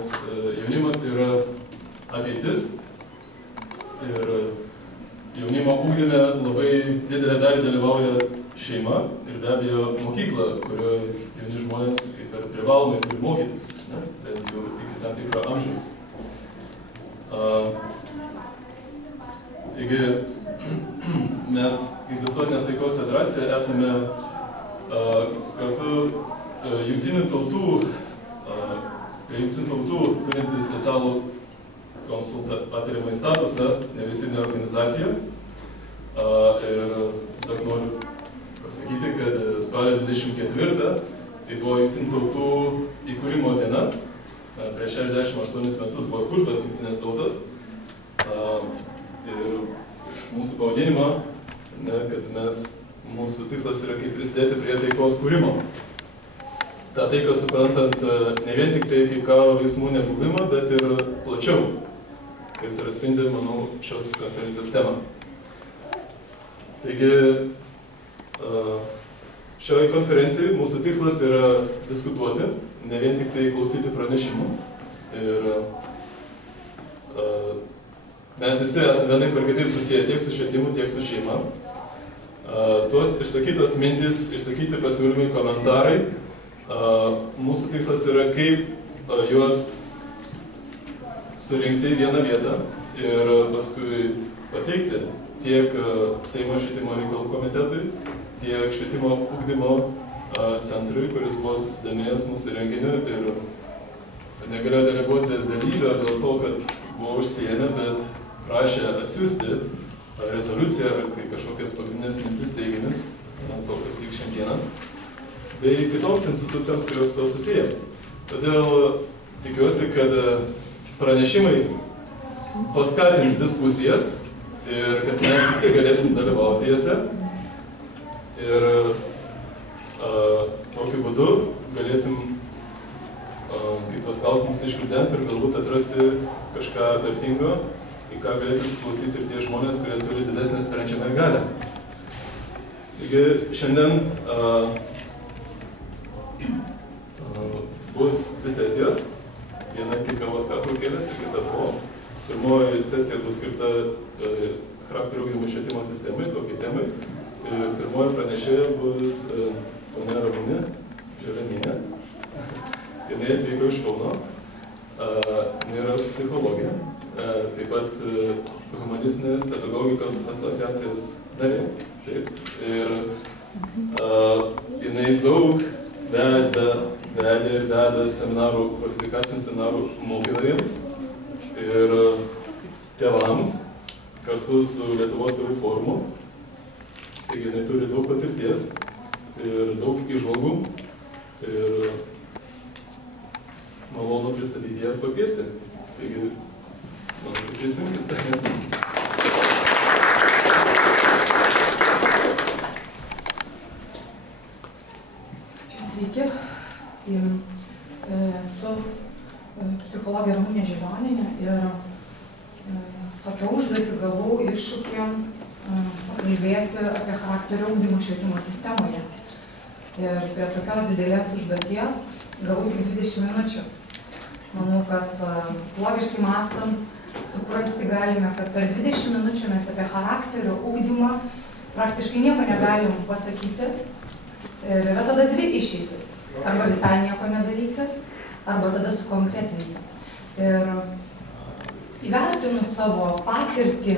nes jaunimas tai yra ateitis ir jaunimo ūkdyme labai didelę dalį dalyvauja šeima ir be abejo mokykla, kurioje jauni žmonės kaip ir privalomai turi mokytis, bent jau iki tam tikro amžiaus. Taigi, mes kaip Visuotinės taikos federacija esame kartu jungtinių tautų turinti specialų patariamąjį statusą, nevyriausybinė organizacija. Ir tiesiog noriu pasakyti, kad spalio 24 tai buvo jungtinių tautų įkūrimo diena. Prieš 68 metus buvo įkurtos jungtinės tautos. Ir iš mūsų pavadinimo, kad mūsų tikslas yra kaip prisidėti prie taikos kūrimo. Ta taika suprantant ne vien tik tai kaip karo veiksmų nebuvimą, bet ir plačiau, kas ir atspindi, manau, šios konferencijos temą. Taigi, šioje konferencijoje mūsų tikslas yra diskutuoti, ne vien tik tai klausyti pranešimų. Ir mes visi esame vienaip ar kitaip susiję tiek su švietimu, tiek su šeima. Tuos išsakytos mintis, išsakyti pasiūlymai, komentarai. Mūsų tikslas yra kaip juos surinkti į vieną vietą ir paskui pateikti tiek Seimo švietimo reikalų komitetui, tiek švietimo ugdymo centrui, kuris buvo susidomėjęs mūsų renginiu ir negalėjo deleguoti dalyvio dėl to, kad buvo užsiėmę, bet prašė atsiųsti rezoliuciją ar kažkokias pagrindinės mintis teiginius, to, kas vyks šiandieną, bei kitoms institucijoms, kurios to susiję. Todėl tikiuosi, kad pranešimai paskatins diskusijas ir kad mes visi galėsim dalyvauti jose. Ir tokiu būdu galėsim kaip tos klausimus išgvildenti ir galbūt atrasti kažką vertingo, į ką galėtų įsiklausyti ir tie žmonės, kurie turi didesnę sprendžiamąją galią. Taigi šiandien bus dvi sesijos, viena kaip kavos pertraukėlės ir kita po. Pirmoji sesija bus skirta charakterio ugdymo švietimo sistemai, tokiai temai. Pirmoji pranešėja bus ponia Ramunė Želenienė. Jinai atvyko iš Kauno, jinai yra psichologė, taip pat humanistinės pedagogikos asociacijos narė. Ir jinai daug vedė ir veda seminarų, kvalifikacinių seminarų mokytojams ir tėvams kartu su Lietuvos tėvų forumu. Taigi jinai turi daug patirties ir daug įžvalgų ir malonu pristatyti ją ir pakviesti. Taigi, manau, kad prisijungsite. Sveiki. Esu psichologė Ramunė Želionienė ir tokią užduotį gavau iššūkį pakalbėti apie charakterio ugdymo švietimo sistemoje. Ir prie tokios didelės užduoties gavau tik 20 minučių. Manau, kad logiškai mąstant, suprasti galime, kad per 20 minučių mes apie charakterio ugdymą praktiškai nieko negalim pasakyti. Ir yra tada dvi išeitis. Arba visai nieko nedaryti, arba tada sukonkretinti. Ir įvertinu savo patirtį,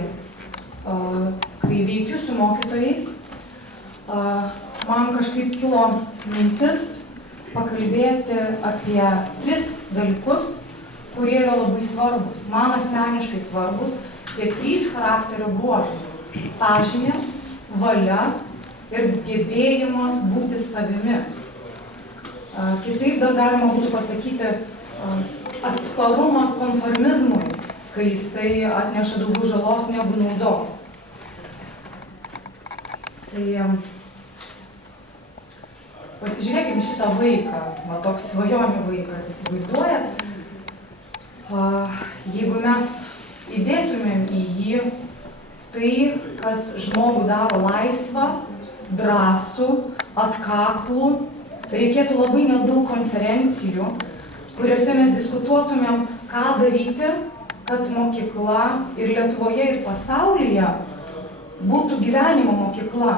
kai veikiu su mokytojais, man kažkaip kilo mintis pakalbėti apie 3 dalykus, kurie yra labai svarbus, man asmeniškai svarbus, tie 3 charakterio bruožai – sąžinė, valia ir gebėjimas būti savimi. Kitaip dar galima būtų pasakyti atsparumas konformizmui, kai jisai atneša daugiau žalos negu naudos. Tai pasižiūrėkime šitą vaiką, toks svajonių vaikas, įsivaizduojat? Jeigu mes įdėtumėm į jį tai, kas žmogų daro laisvą, drąsų, atkaklų, reikėtų labai nedaug konferencijų, kuriuose mes diskutuotumėm, ką daryti, kad mokykla ir Lietuvoje, ir pasaulyje būtų gyvenimo mokykla.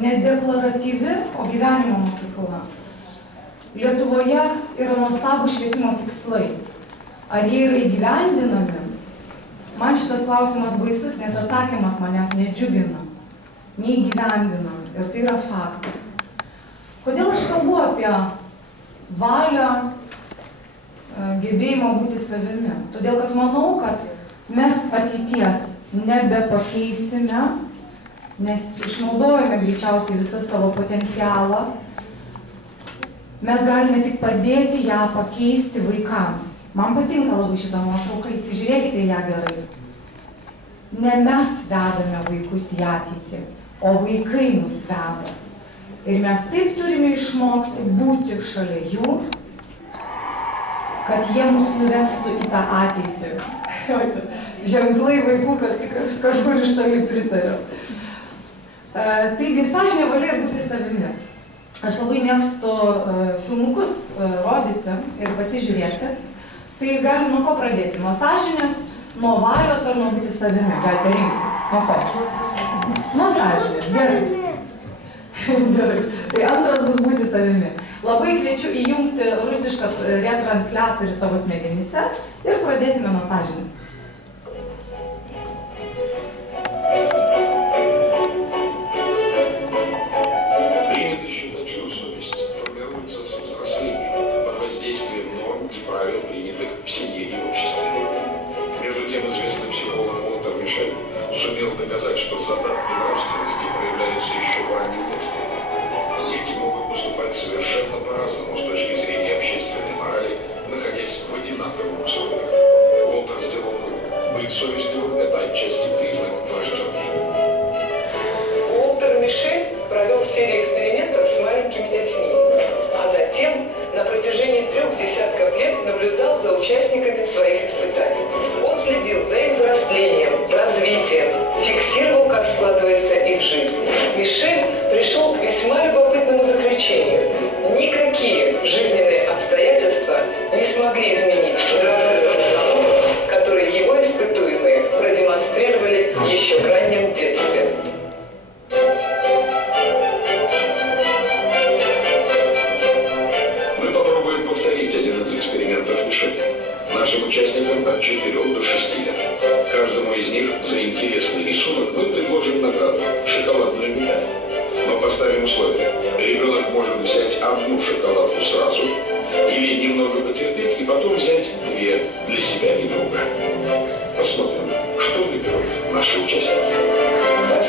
Ne deklaratyvi, o gyvenimo mokykla. Lietuvoje yra nuostabūs švietimo tikslai. Ar jie yra įgyvendinami? Man šitas klausimas baisus, nes atsakymas manęs nedžiugina, neįgyvendinami. Ir tai yra faktas. Kodėl aš kalbu apie valią, gebėjimą būti savimi? Todėl, kad manau, kad mes ateities nebepakeisime, nes išnaudojame greičiausiai visą savo potencialą. Mes galime tik padėti ją pakeisti vaikams. Man patinka labai šitą nuotrauką, įsižiūrėkite ją gerai. Ne mes vedame vaikus į ateitį, o vaikai mus veda. Ir mes taip turime išmokti būti šalia jų, kad jie mus nuvestų į tą ateitį. Ženklai vaikų, kad kažkur iš toli pritariu. Taigi, sąžinė valia ir būti savimi. Aš labai mėgstu filmukus rodyti ir pati žiūrėti. Tai galim nuo ko pradėti? Nuo sąžinės, nuo valios ar nuo būti savimi? Galite rinktis. Nuo ko? Nuo sąžinės. Gerai. Gerai. Tai antras bus būti savimi. Labai kviečiu įjungti rusiškas retransliatorių savo smegenyse ir pradėsime nuo sąžinės. Сумел доказать, что задатки нравственности проявляются еще в раннем детстве. Дети могут поступать совершенно по-разному с точки зрения общественной морали, находясь в одинаковых условиях. Уолтер сделал вывод. Быть совестливым – это отчасти признак врожденный. Уолтер Мишель провел серию экспериментов с маленькими детьми, а затем на протяжении 3 десятков лет наблюдал за участниками своих испытаний. Он следил за их взрослением, развитием, фиксировал, как складывается их жизнь. Мишель пришел к весьма любопытному заключению. Никакие жизненные обстоятельства не смогли изменить нравственных установок, которые его испытуемые продемонстрировали еще в раннем детстве. Мы попробуем повторить один из экспериментов Мишеля. Нашим участникам от 4 до 6 лет. Каждому из них за интересный рисунок мы предложим награду – шоколадную медаль. Но поставим условие. Ребенок может взять одну шоколадку сразу или немного потерпеть и потом взять 2 для себя и друга. Посмотрим, что выберут наши участники.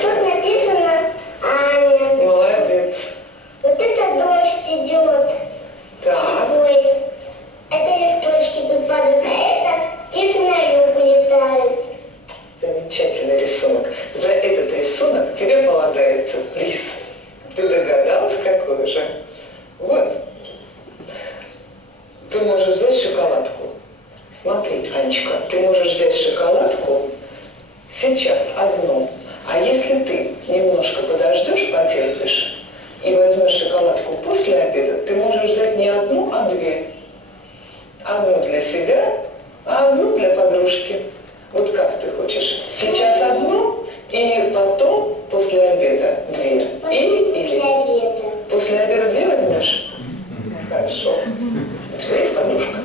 Тут написано Аня. Молодец. Вот это дождь идет. Так. Ой, это листочки тут падают, а это птицы на юг улетают. Замечательный рисунок. За этот рисунок тебе полагается приз. Ты догадалась, какой же? Вот. Ты можешь взять шоколадку. Смотри, Анечка, ты можешь взять шоколадку сейчас одну. А если ты немножко подождешь, потерпишь, и возьмешь шоколадку после обеда, ты можешь взять не одну, а 2. Одну для себя, а одну для подружки. Вот как ты хочешь? Сейчас одну или потом после обеда 2? Или? После обеда. После обеда 2 возьмешь? Хорошо. У тебя есть подружка?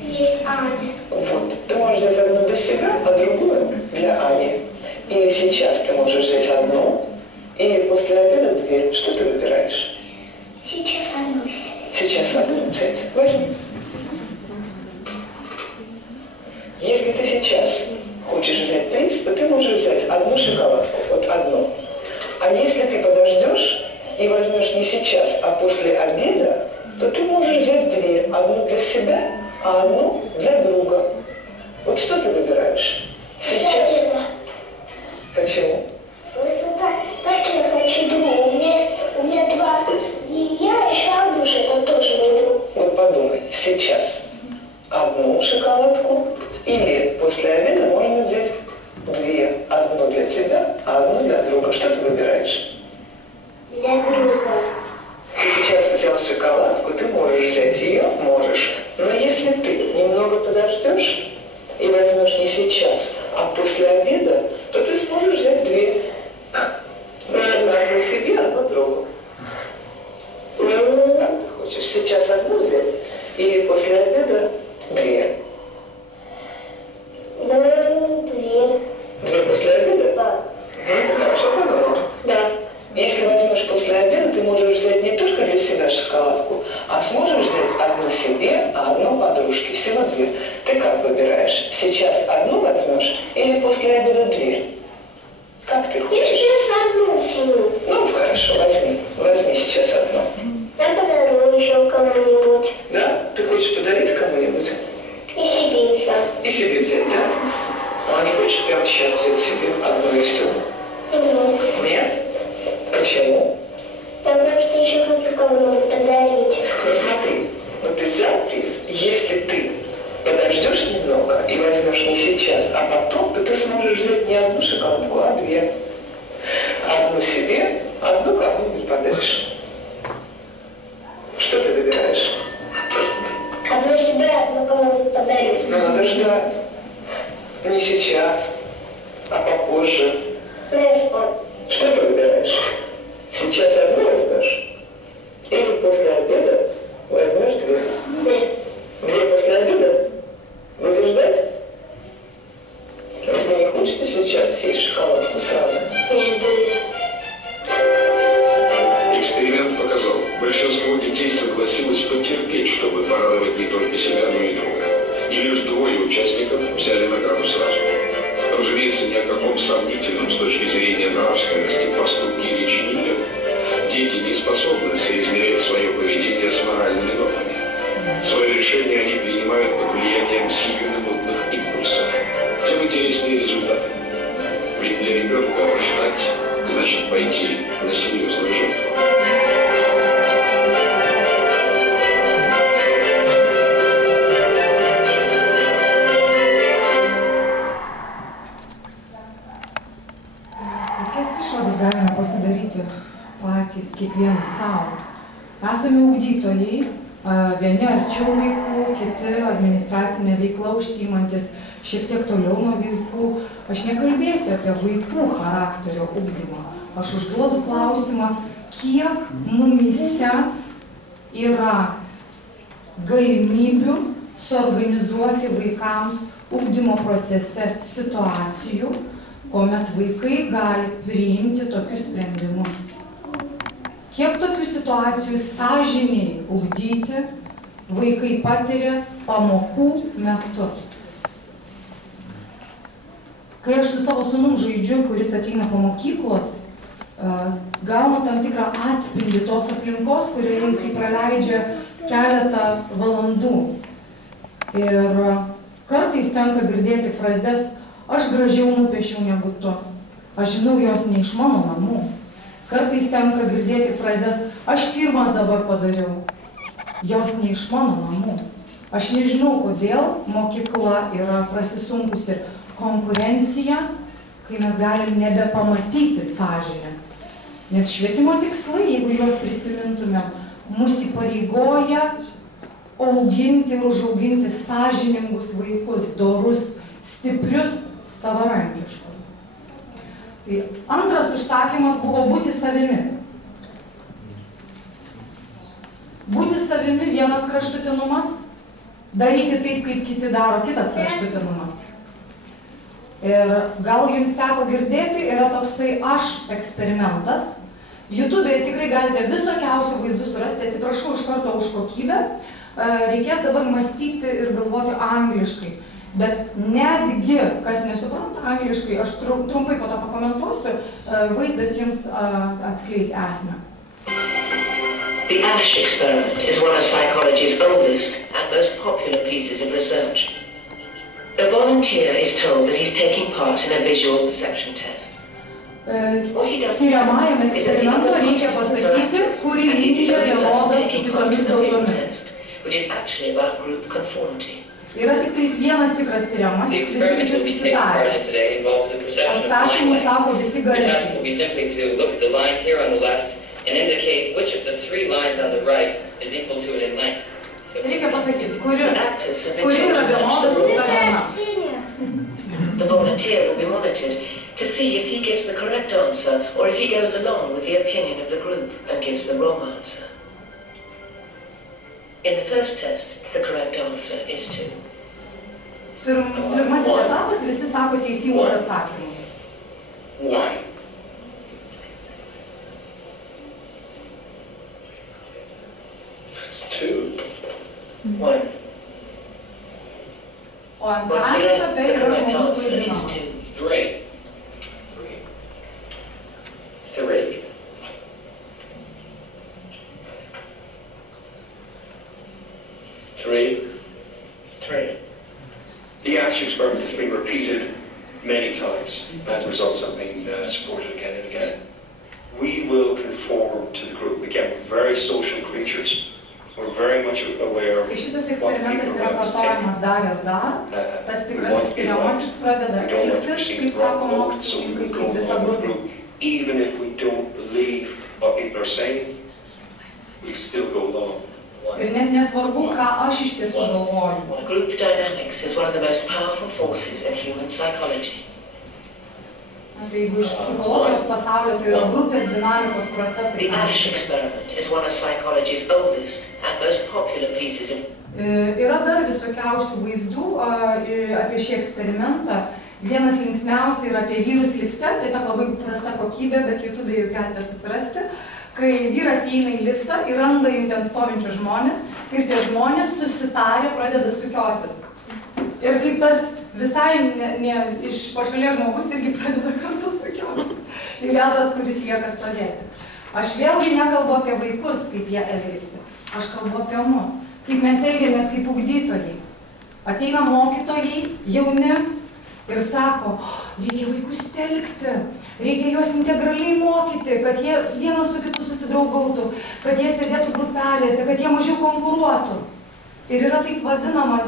Есть Аня. Вот. Ты можешь взять одну для себя, а другую для Ани. Или сейчас ты можешь взять одну, или после обеда 2. Что ты выбираешь? Сейчас одну взять. Сейчас одну взять. Возьми. Если ты сейчас хочешь взять приз, то ты можешь взять одну шоколадку, вот одну. А если ты подождешь и возьмешь не сейчас, а после обеда, то ты можешь взять 2. Одну для себя, а одну для друга. Вот что ты выбираешь? Сейчас. Почему? Так я хочу другу. У меня 2. И я еще одну шоколадку тоже буду. Вот подумай, сейчас одну шоколадку или после обеда можно взять 2. Одну для тебя, а одну для друга. Что ты выбираешь? Для друга. Ты сейчас взял шоколадку, ты можешь взять ее, можешь. Но если немного подождешь и возьмешь не сейчас, а после обеда, то ты сможешь взять 2. Одну себе, одну другу. Как ты хочешь, сейчас одну взять или после обеда 2? 2 после обеда? Да. Это хорошо поняла? Да. Если возьмешь после обеда, ты можешь взять не только для себя шоколадку, а сможешь взять одну себе, а одну подружке. Всего 2. Ты как выбираешь? Сейчас одну возьмешь или после обеда 2? Как ты Я хочешь? сейчас одну всего. Ну, хорошо, возьми. Возьми сейчас одну. Я подарю еще кому-нибудь. Да? Ты хочешь подарить кому-нибудь? И себе еще. И себе взять, да? А не хочешь прямо сейчас взять себе одну и все? Нет? Почему? Потому что еще хочу кому-нибудь подарить. Ну смотри, вот ты взял приз. Если ты подождешь немного и возьмешь не сейчас, а потом, то ты сможешь взять не одну шоколадку, а 2. Одну себе, одну кому-нибудь подаришь. Что ты выбираешь? Одну себе, одну кому-нибудь подарю. Ну, надо ждать. Не сейчас, а попозже. Знаешь что? Что ты выбираешь? Сейчас одну возьмешь? Или после обеда возьмешь 2? Нет. 2 после обеда? Будешь ждать? Разве не хочется сейчас съесть шоколадку сразу? Не буду. Эксперимент показал, большинство детей согласилось потерпеть, чтобы порадовать не только себя, но и друга. И лишь 2 участников взяли награду сразу. Разумеется, ни о каком сомнительном с точки зрения нравственности поступке речи не идет. Дети не способны соизмерять свое поведение с моральными нормами. Свое решение они принимают под влиянием сиюминутных импульсов. Тем интереснее результаты. Ведь для ребенка ждать значит пойти на серьезную жертву. Galime pasidaryti patys kiekvienas savo. Esame ugdytojai, vieni arčiau vaikų, kiti administracinė veikla užsiimantis šiek tiek toliau nuo vaikų. Aš nekalbėsiu apie vaikų charakterio ugdymą. Aš užduodu klausimą, kiek mumyse yra galimybių suorganizuoti vaikams ugdymo procese situacijų, kuomet vaikai gali priimti tokius sprendimus. Kiek tokių situacijų sąžiniai ugdyti vaikai patiria pamokų metu. Kai aš su savo sūnum žaidžiu, kuris ateina po mokyklos, gaunu tam tikrą atspindį tos aplinkos, kurioje jisai praleidžia keletą valandų. Ir kartais tenka girdėti frazes: aš gražiau nupiešiau negu tu. Aš žinau, jos ne iš mano namų. Kartais tenka girdėti frazes: aš pirmas dabar padariau. Jos ne iš mano namų. Aš nežinau, kodėl mokykla yra prasisunkusi konkurencija, kai mes galim nebepamatyti sąžinės. Nes švietimo tikslai, jeigu juos prisimintume, mus įpareigoja auginti ir užauginti sąžiningus vaikus, dorus, stiprius, savarankiškus. Tai antras užsakymas buvo būti savimi. Būti savimi vienas kraštutinumas, daryti taip, kaip kiti daro, kitas kraštutinumas. Ir gal jums teko girdėti, yra toksai aš eksperimentas. YouTube'e tikrai galite visokiausių vaizdų surasti, atsiprašau iš karto už kokybę. Reikės dabar mąstyti ir galvoti angliškai. Bet netgi, kas nesupranta angliškai, aš trumpai po to pakomentuosiu, vaizdas jums atskleis esmę. The ASH experiment is one of psychology's oldest and most popular pieces of research. A volunteer is told that he's taking part in a visual perception test. Tyriamajam eksperimento reikia pasakyti, kuri linija vienoda su kitomis daugomis. Which is actually about group conformity. Yra tik tais vienas tikras tyriamasis, visi kiti susitarė. Atsakymų sako visi garsiai. Will be simply to look at the line here on the left and indicate which of the 3 lines on the right is equal to it in length. Reikia pasakyti, kuri yra vienodas su ta viena. The volunteer will be monitored to see if he gives the correct answer or if he goes along with the opinion of the group and gives the wrong answer. In the first test, the correct answer is 2. Pirmasis etapas visi sako teisingus atsakymus. 1. 2. 1. O antrajame etape yra žmogus klaidinamas. 3. 3. 3. 3. The ASH experiment has been repeated many times, and the results have been supported again and again. We will conform to the group. Again, we're very social creatures. We're very much aware of Kai šitas eksperimentas yra kartojamas dar ir dar, tas tikrasis skiriamasis pradeda elgtis, kaip sako mokslininkai, kaip visa grupė. Even if we don't believe what people are saying, we still go along. Ir net nesvarbu, ką aš iš tiesų galvoju. Group dynamics is one of the most powerful forces in human psychology. Tai jeigu iš psichologijos pasaulio, tai yra grupės dinamikos procesai. The ASH experiment is one of psychology's oldest and most popular pieces of... Yra dar visokiausių vaizdų apie šį eksperimentą. Vienas linksmiausiai yra apie vyrus lifte, tiesiog labai prasta kokybė, bet YouTube'e jūs galite susirasti. Kai vyras įeina į liftą ir randa jų ten stovinčius žmonės, ir tie žmonės susitarę pradeda sukiotis. Ir kaip tas visai iš pašalies žmogus irgi pradeda kartu sukiotis. Ir vėl tas, kuris lieka stovėti. Aš vėlgi nekalbu apie vaikus, kaip jie elgiasi. Aš kalbu apie mus, kaip mes elgiamės kaip ugdytojai. Ateina mokytojai, jauni, ir sako, reikia vaikus telkti, reikia juos integraliai mokyti, kad jie vienas su kitu susidraugautų, kad jie sėdėtų grupelėse, kad jie mažiau konkuruotų. Ir yra taip vadinama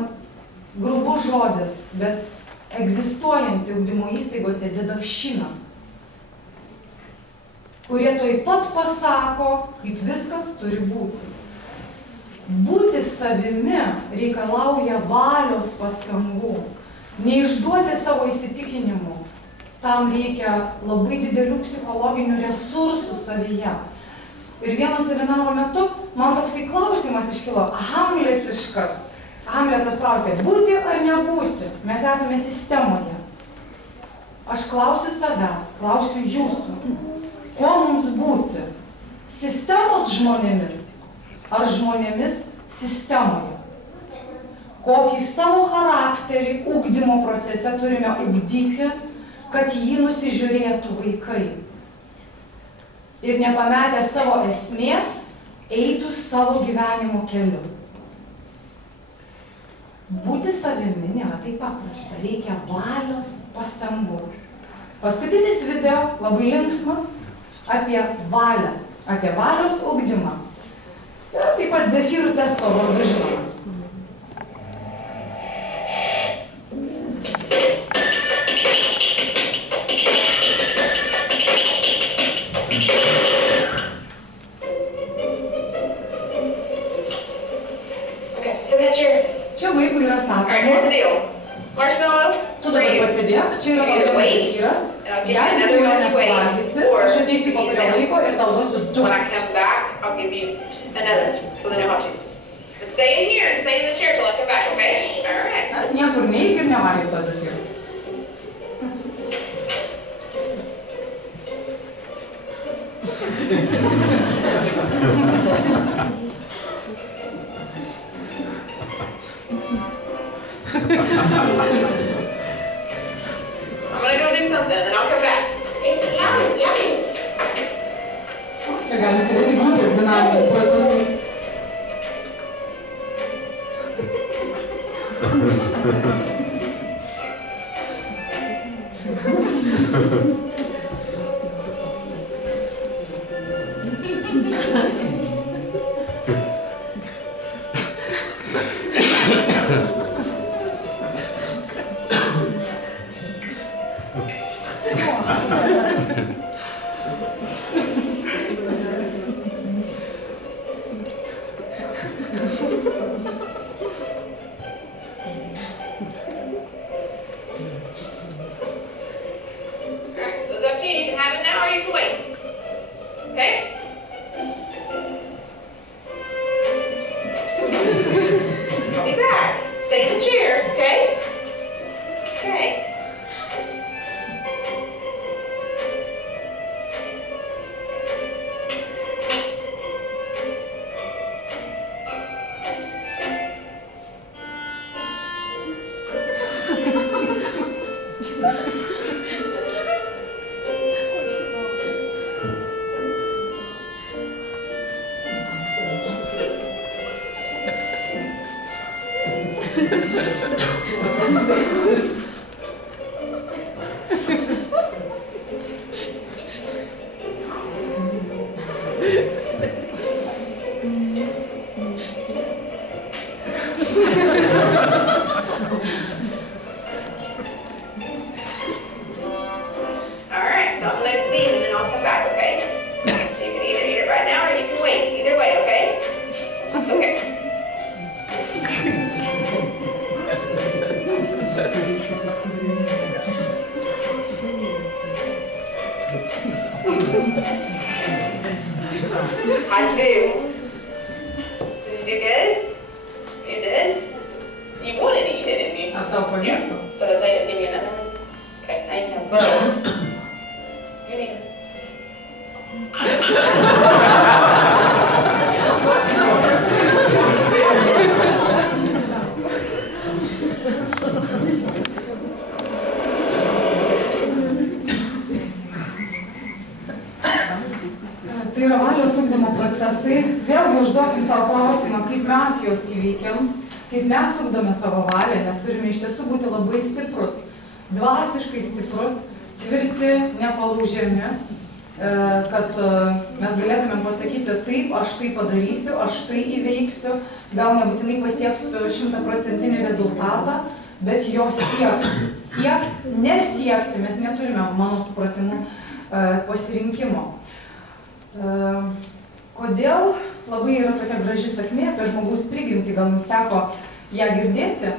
grubus žodis, bet egzistuojanti ugdymo įstaigose dedavščina, kurie toj pat pasako, kaip viskas turi būti. Būti savimi reikalauja valios pastangų. Neišduoti savo įsitikinimų. Tam reikia labai didelių psichologinių resursų savyje. Ir vieno seminaro metu man toksai klausimas iškilo, hamletiškas. Hamletas klausė, būti ar nebūti? Mes esame sistemoje. Aš klausiu savęs, klausiu jūsų. Kuo mums būti? Sistemos žmonėmis ar žmonėmis sistemoje? Kokį savo charakterį ugdymo procese turime ugdyti, kad jį nusižiūrėtų vaikai. Ir nepametę savo esmės, eitų savo gyvenimo keliu. Būti savimi nėra taip paprasta, reikia valios pastangų. Paskutinis video, labai linksmas, apie valią, apie valios ugdymą. Taip pat Zefyrų testo vardu žinomas. Čia vaikui yra sakoma, tu dabar pasėdėk, čia yra pagrindinis vyras, jei tu jo nesuvalgysi, aš ateisiu po kurio laiko ir tau duosiu 2. Niekur neik ir nevalgyk tos Zefyrų. I'm gonna go do something, and then I'll come back. It's yummy. Čia galime stebėti grupės dinamikos procesus. How'd you do? Did you do good? You did? You wanted to eat it, didn't you? Ar tau pavyko? So does that give you another one? Okay, now you can both. You need it. Tai yra valios ugdymo procesai. Vėlgi užduokim savo klausimą, kaip mes juos įveikiam, kaip mes ugdome savo valią, nes turime iš tiesų būti labai stiprus, dvasiškai stiprus, tvirti, nepalūžiami, kad mes galėtumėm pasakyti, taip, aš tai padarysiu, aš tai įveiksiu, gal nebūtinai pasieksiu 100% rezultatą, bet jo nesiekti, mes neturime, mano supratimu, pasirinkimo. Kodėl labai yra tokia graži sakmė apie žmogaus prigimtį, gal jums teko ją girdėti,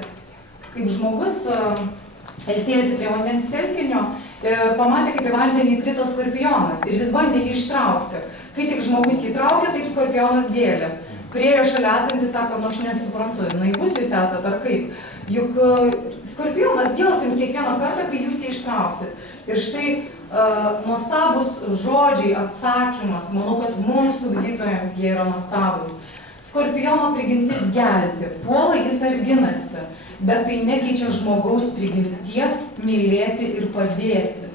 kaip žmogus ilsėjosi prie vandens telkinio ir pamatė, kaip į vandenį įkrito skorpionas ir vis bandė jį ištraukti. Kai tik žmogus jį traukė, taip skorpionas gėlė. Priejo šalia esantį, sako, nu aš nesuprantu, naivus jūs esat ar kaip. Juk skorpionas gėls jums kiekvieną kartą, kai jūs jį ištrauksit. Ir štai nuostabus žodžiai, atsakymas, manau, kad mums ugdytojams jie yra nuostabus. Skorpiono prigimtis gelti, puola jis ar ginasi, bet tai nekeičia žmogaus prigimties mylėti ir padėti.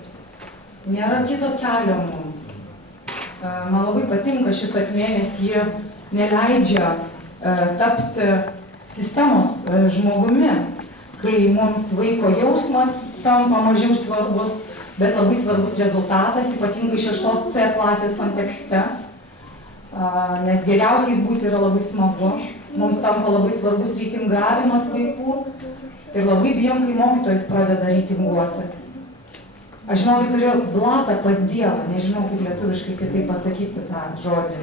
Nėra kito kelio mums. Man labai patinka šis sakmė, nes jie neleidžia tapti sistemos žmogumi, kai mums vaiko jausmas tampa mažiau svarbus, bet labai svarbus rezultatas, ypatingai 6C klasės kontekste, nes geriausiais būti yra labai smagu, mums tampa labai svarbus reitingavimas vaikų ir labai bijom, kai mokytojas pradeda reitinguoti. Aš žinau, kad turiu blatą pas Dievą, nežinau, kaip lietuviškai kitaip pasakyti tą žodį.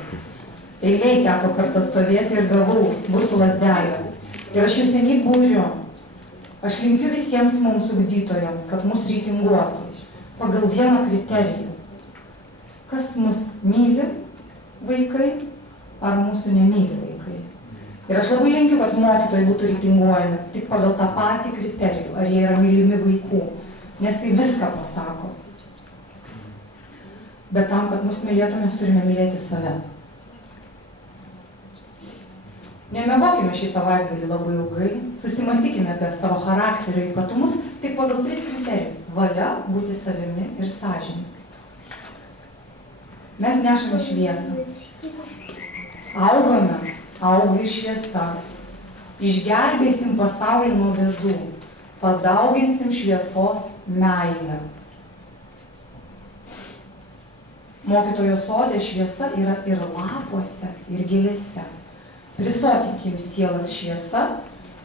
Eiliai teko kartą stovėti ir gavau burtų lazdelę. Ir aš jau seniai būriu. Aš linkiu visiems mums ugdytojams, kad mus reitinguotų pagal vieną kriterijų. Kas mus myli vaikai, ar mūsų nemyli vaikai. Ir aš labai linkiu, kad mokytojai būtų reitinguojami tik pagal tą patį kriterijų, ar jie yra mylimi vaikų, nes tai viską pasako. Bet tam, kad mus mylėtų, mes turime mylėti save. Nemiegokime šį savaitgalį labai ilgai, susimastykime apie savo charakterio ypatumus tik pagal 3 kriterijus – valia, būti savimi ir sąžinė. Mes nešame šviesą. Augame, auga ir šviesa. Išgelbėsim pasaulį nuo bėdų, padauginsim šviesos meilę. Mokytojo sode šviesa yra ir lapuose, ir gėlėse. Prisotinkim sielas šviesa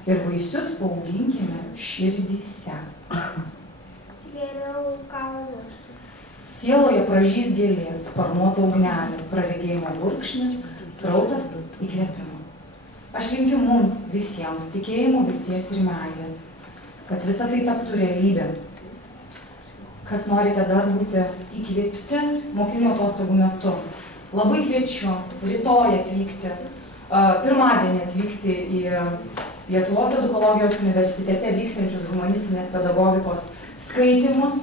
ir vaisius paauginkime širdyse. Geriau kalnas. Sieloje pražys gėlė, sparnuota ugnelė, praregėjimo gurkšnis, srautas įkvėpimo. Aš linkiu mums visiems tikėjimo, vilties ir meilės, kad visa tai taptų realybė. Kas norite dar būti įkvėpti mokinių atostogų metu, labai kviečiu rytoj atvykti, pirmadienį atvykti į Lietuvos edukologijos universitete vykstančius humanistinės pedagogikos skaitymus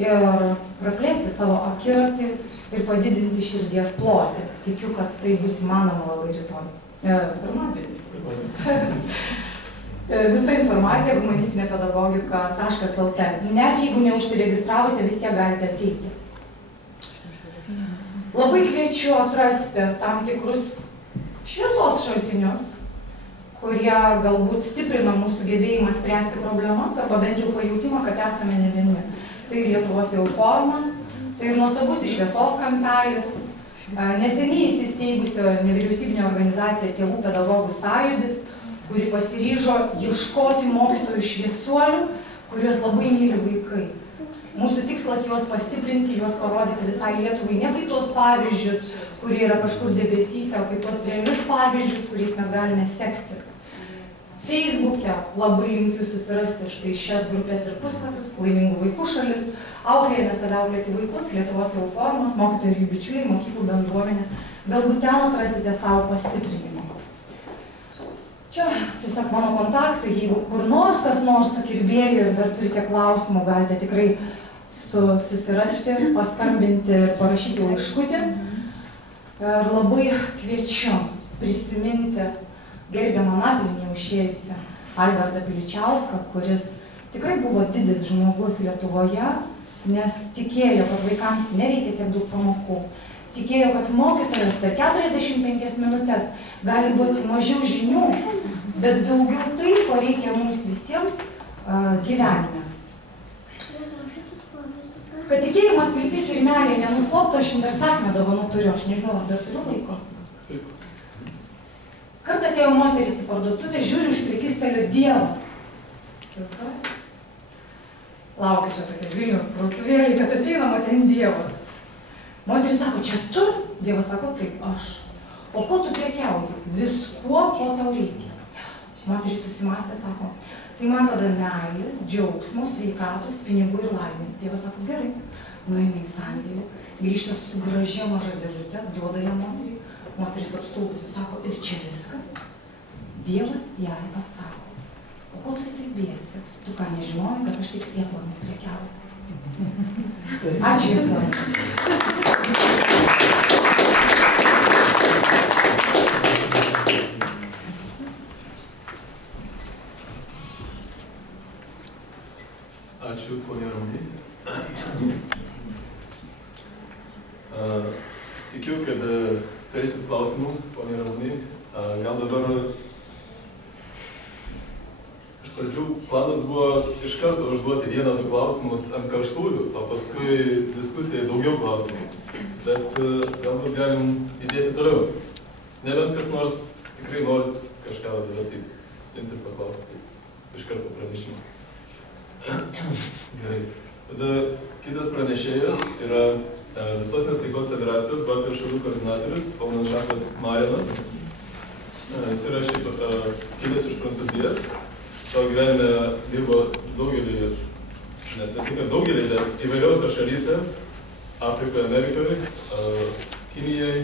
ir praplėsti savo akiratį ir padidinti širdies plotį. Tikiu, kad tai bus įmanoma labai rytoj. Pirmadienį. Visa informacija humanistinėpedagogika.lt. Net jeigu neužsiregistravote, vis tiek galite ateiti. Labai kviečiu atrasti tam tikrus šviesos šaltinius, kurie galbūt stiprina mūsų gebėjimą spręsti problemas, arba bent jau pajautimą, kad esame ne vieni. Tai Lietuvos tėvų forumas, tai ir nuostabus šviesos kampelis, neseniai įsisteigusio nevyriausybinė organizacija Tėvų pedagogų sąjūdis, kuri pasiryžo ieškoti mokytojų šviesuolių, kuriuos labai myli vaikai. Mūsų tikslas juos pastiprinti, juos parodyti visai Lietuvai, ne kaip tuos pavyzdžius, kurie yra kažkur debesyse, o kaip tuos realius pavyzdžius, kuriais mes galime sekti. Facebook'e labai linkiu susirasti štai šias grupės ir puslapius, Laimingų vaikų šalis, Auklėjame save auklėti vaikus, Lietuvos tėvų forumas, mokytojai ir jų bičiuliai, mokyklų bendruomenės. Galbūt ten atrasite savo pastiprinimą. Čia tiesiog mano kontaktai, jeigu kur nors kas nors sukirbėjo ir dar turite klausimų, galite tikrai susirasti, paskambinti ir parašyti laiškutį. Ir labai kviečiu prisiminti gerbiamą Anapilį išėjusią Albertą Piličiauską, kuris tikrai buvo didis žmogus Lietuvoje, nes tikėjo, kad vaikams nereikia tiek daug pamokų. Tikėjo, kad mokytojas per 45 minutės gali duoti mažiau žinių, bet daugiau tai, ko reikia mums visiems gyvenime. Kad tikėjimas, viltis ir meilė nenusloptų, aš jums dar sakmę dovanų turiu, aš nežinau, ar dar turiu laiko. Kartą atėjo moteris į parduotuvę, žiūri už prekystalio Dievas. Laukia čia tokia Vilniaus krautuvėlė, kad ateinama ten Dievas. Moteris sako, čia tu? Dievas sako, taip, aš. O ko tu prekiauji? Viskuo, ko tau reikia. Moteris susimastė, sako, tai man tada meilės, džiaugsmo, sveikatos, pinigų ir laimės. Dievas sako, gerai. Nueina į sandėlį, grįžta su gražia maža dėžute, duoda ją moteriai. Moteris apstulbusi sako, ir čia viskas? Dievas jai atsako, o ko tu stebėsi? Tu ką nežinojai, kad aš tik sėklomis prekiauju. Ačiū Jums labai. Ačiū, ponia Ramunė. Tikiu, kad turėsit klausimų, ponia Ramunė. Gal dabar iš pradžių planas buvo iš karto užduoti vieną du klausimus ant karštųjų, o paskui diskusijai daugiau klausimų. Bet galbūt galim įdėti toliau. Nebent kas nors tikrai nori kažką dabar taip imti ir paklausti iš karto pranešimą. Gerai. Tada kitas pranešėjas yra Visuotinės taikos federacijos Baltijos šalių koordinatorius ponas Žakas Marinas. Jis yra šiaip kilęs iš Prancūzijos. Savo gyvenime dirbo daugelį, ne tik daugelį, bet įvairiausiose šalyse, Afrikoje, Amerikoje, Kinijai,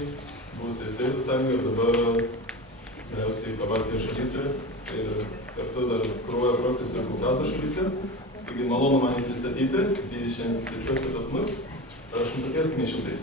buvusiai Sovietų Sąjungoje ir dabar galiausiai Baltijos šalyse ir kartu dar kuruoja projektus ir Kaukazo šalyse. Taigi malonu man jį pristatyti, jį šiandien svečiuosi pas mus. Prašom, tokieskime šiltai.